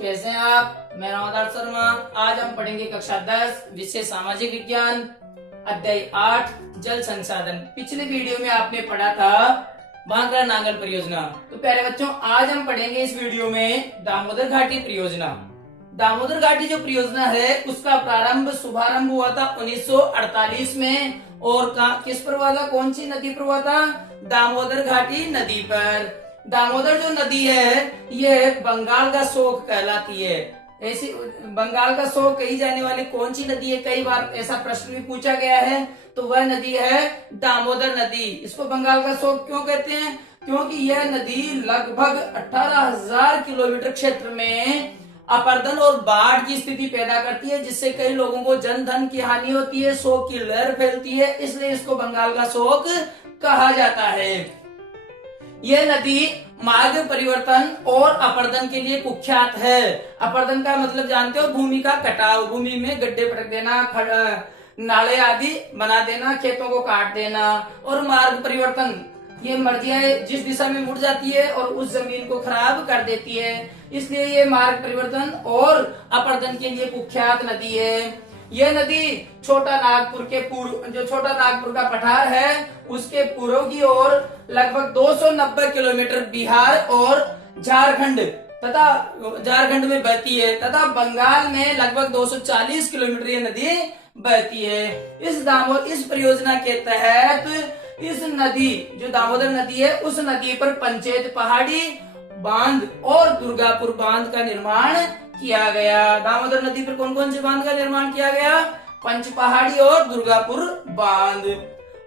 कैसे हैं आप? मैं रामादास शर्मा। आज हम पढ़ेंगे कक्षा 10 विषय सामाजिक विज्ञान अध्याय 8 जल संसाधन। पिछले वीडियो में आपने पढ़ा था बांद्रा नांगल परियोजना। तो प्यारे बच्चों, आज हम पढ़ेंगे इस वीडियो में दामोदर घाटी परियोजना। दामोदर घाटी जो परियोजना है उसका शुभारंभ हुआ था 1948 में। और किस पर हुआ था? कौन सी नदी पर हुआ था? दामोदर घाटी नदी पर। दामोदर जो नदी है ये बंगाल का शोक कहलाती है। ऐसी बंगाल का शोक कही जाने वाली कौन सी नदी है? कई बार ऐसा प्रश्न भी पूछा गया है। तो वह नदी है दामोदर नदी। इसको बंगाल का शोक क्यों कहते हैं? क्योंकि यह नदी लगभग 18,000 किलोमीटर क्षेत्र में अपर्दन और बाढ़ की स्थिति पैदा करती है, जिससे कई लोगों को जन धन की हानि होती है, शोक की लहर फैलती है। इसलिए इसको बंगाल का शोक कहा जाता है। यह नदी मार्ग परिवर्तन और अपर्दन के लिए कुख्यात है। अपर्दन का मतलब जानते हो? भूमि का कटाव, भूमि में गड्ढे पटक देना, नाले आदि बना देना, खेतों को काट देना। और मार्ग परिवर्तन, ये मर्जियां जिस दिशा में मुड़ जाती है और उस जमीन को खराब कर देती है, इसलिए ये मार्ग परिवर्तन और अपर्दन के लिए कुख्यात नदी है। यह नदी छोटा नागपुर के पूर्व, जो छोटा नागपुर का पठार है उसके पूर्व की ओर लगभग 290 किलोमीटर बिहार और झारखंड में बहती है तथा बंगाल में लगभग 240 किलोमीटर ये नदी बहती है। इस परियोजना के तहत इस नदी, जो दामोदर नदी है, उस नदी पर पंचायत पहाड़ी बांध और दुर्गापुर बांध का निर्माण किया गया। दामोदर नदी पर कौन कौन से बांध का निर्माण किया गया? पंच पहाड़ी और दुर्गापुर बांध।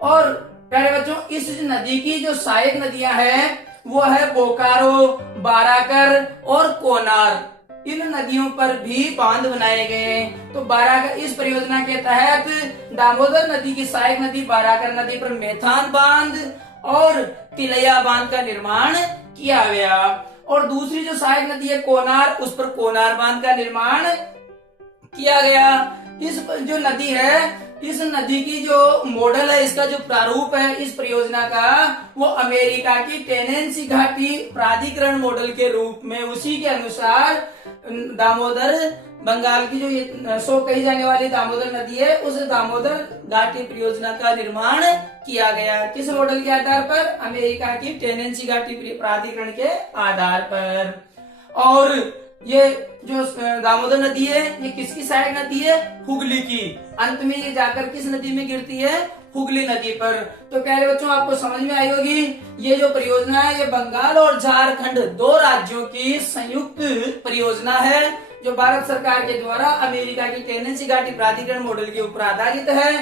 और प्यारे बच्चों, इस नदी की जो सहायक नदियां हैं वो है बोकारो, बाराकर और कोनार। इन नदियों पर भी बांध बनाए गए। तो बाराकर, इस परियोजना के तहत दामोदर नदी की सहायक नदी बाराकर नदी पर मेथान बांध और तिलैया बांध का निर्माण किया गया। और दूसरी जो सहायक नदी है कोनार, उस पर कोनार बांध का निर्माण किया गया। इस जो नदी है, इस नदी की जो मॉडल है, इसका जो प्रारूप है इस परियोजना का, वो अमेरिका की टेनेंसी घाटी प्राधिकरण मॉडल के रूप में, उसी के अनुसार दामोदर, बंगाल की जो ये शोक कही जाने वाली दामोदर नदी है, उस दामोदर घाटी परियोजना का निर्माण किया गया। किस मॉडल के आधार पर? अमेरिका की टेनेंसी घाटी प्राधिकरण के आधार पर। और ये जो दामोदर नदी है ये किसकी सहायक नदी है? हुगली की। अंत में ये जाकर किस नदी में गिरती है? हुगली नदी पर। तो प्यारे बच्चों, आपको समझ में आई होगी ये जो परियोजना है ये बंगाल और झारखंड, दो राज्यों की संयुक्त परियोजना है, जो भारत सरकार के द्वारा अमेरिका की टेनेंसी घाटी प्राधिकरण मॉडल के ऊपर आधारित है।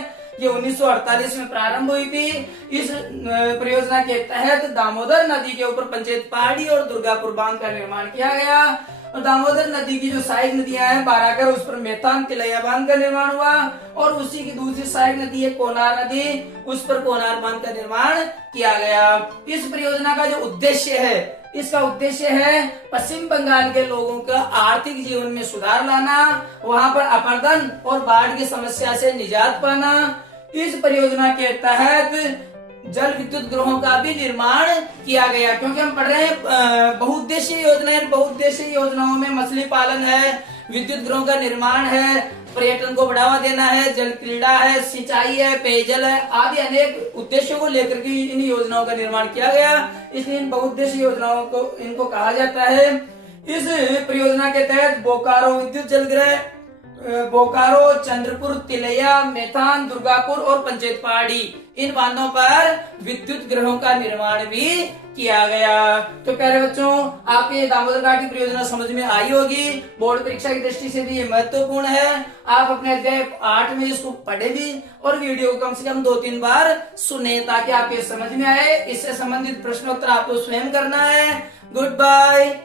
ये 1948 में प्रारंभ हुई थी। इस परियोजना के तहत दामोदर नदी के ऊपर पंचायत पहाड़ी और दुर्गापुर बांध का निर्माण किया गया। और दामोदर नदी की जो सहायक नदियां हैं बाराकर, उस पर मेथान तिलैया बांध का निर्माण हुआ। और उसी की दूसरी सहायक नदी है कोनार नदी, उस पर कोनार बांध का निर्माण किया गया। इस परियोजना का जो उद्देश्य है, इसका उद्देश्य है पश्चिम बंगाल के लोगों का आर्थिक जीवन में सुधार लाना, वहां पर अपर्दन और बाढ़ की समस्या से निजात पाना। इस परियोजना के तहत जल विद्युत गृहों का भी निर्माण किया गया। क्योंकि हम पढ़ रहे हैं बहुउद्देशीय योजनाएं, बहुउद्देशीय योजनाओं में मछली पालन है, विद्युत गृहों का निर्माण है, पर्यटन को बढ़ावा देना है, जल क्रीड़ा है, सिंचाई है, पेयजल है, आदि अनेक उद्देश्यों को लेकर के इन योजनाओं का निर्माण किया गया। इसलिए इन बहुउद्देशीय योजनाओं को इनको कहा जाता है। इस परियोजना के तहत बोकारो विद्युत जलग्रह, बोकारो, चंद्रपुर, तिलैया, मेथान, दुर्गापुर और पंचायत पहाड़ी, इन बांधों पर विद्युत गृहों का निर्माण भी किया गया। तो प्यारे बच्चों, आपको ये दामोदर घाटी परियोजना समझ में आई होगी। बोर्ड परीक्षा की दृष्टि से भी ये महत्वपूर्ण है। आप अपने अध्याय 8 में इसको पढ़े भी और वीडियो को कम से कम 2-3 बार सुने, ताकि आपके समझ में आए। इससे संबंधित प्रश्नोत्तर आपको स्वयं करना है। Good bye.